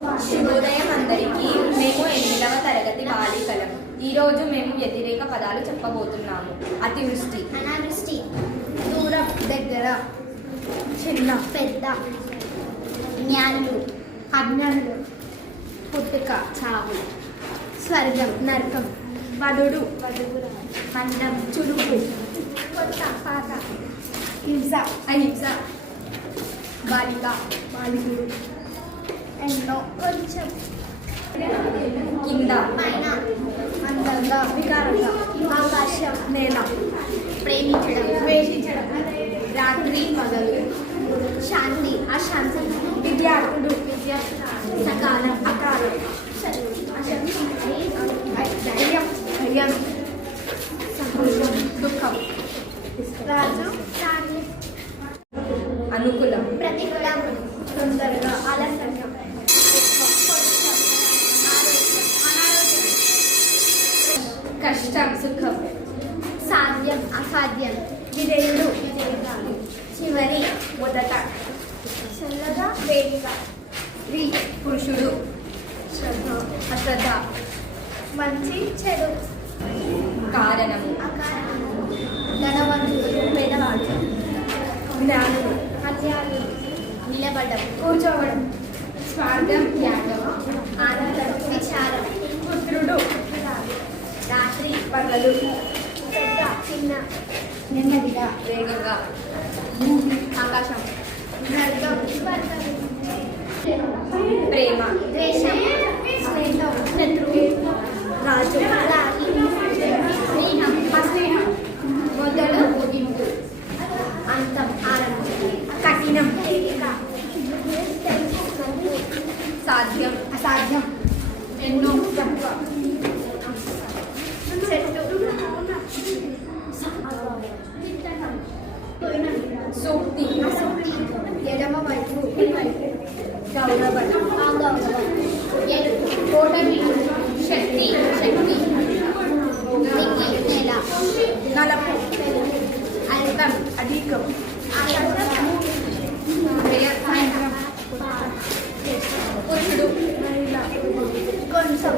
శుభోదయం అందరికీ. మేము 8వ తరగతి బాలికలం. ఈరోజు మేము వ్యతిరేక పదాలు చెప్పబోతున్నాము. అతివృష్టి, అనావృష్టి, దూరం, దగ్గర, చిన్న, పెద్ద, జ్ఞానులు, అజ్ఞానులు, పుట్టుక, చావు, స్వర్గం, నరకం, వధుడు, మందం, చురుకు, కొత్త, పాత, హింస, అహింస, బాలిక, బాలికుడు, ఎన్నో, కొంచెం, కింద, పైన, అందంగా, వికారంగా, ఆకాశం, నేల, ప్రేమించడం, ద్వేషించడం, రాత్రి పగలు, శాంతి, అశాంతి, విద్యార్థుడు, సకాలం, అకాలం, ధైర్యం, భయం, సంతోషం, దుఃఖం, రాజు, రాణి, అనుకూలం, ప్రతికూలం, తొందరగా, ఆలస్యంగా, అనారోగ్యం, కష్టం, సుఖం, సాధ్యం, అసాధ్యం, విధేయుడు, విజయగాలు, చివరి, మొదట, చల్లగా, వేడిగా, స్త్రీ, పురుషుడు, శ్రద్ధ, అశ్రద్ధ, మంచి, చెడు, కారణము, అకారణము, ధనవంతుడు, పేదవాడు, జ్ఞానుడు, అన్యాయులు, నిలబడడం, కూర్చోవడం, స్వార్థం, త్యాగం, ఆనందం, విచారం, పుత్రుడు, రాత్రి, పగలు, పెద్ద, చిన్న, నెమ్మదిగా, వేగంగా, ఆకాశం, నర్గం, స్వర్గం, ప్రేమ, ద్వేషం, స్నేహం, శత్రువు, రాజు, రాణి, స్నేహం, అస్నేహం, మొదలు, ముగింపు, అంతం, ఆరంభం, కఠినం, తేలిక, సాధ్యం, అసాధ్యం, ఎన్నో, తక్కువ, చెట్టు, సూక్తి, అసూక్తి, ఎడమ వైపు, గౌరవం, అగౌరవం, ఎరుపు, ఓటమి, శక్తి, శక్తి, దిక్కి, నెల, నలపు, అల్పం, అధికం, ఆకాశం, సాయంత్రం, పురుషుడు, కొంచెం,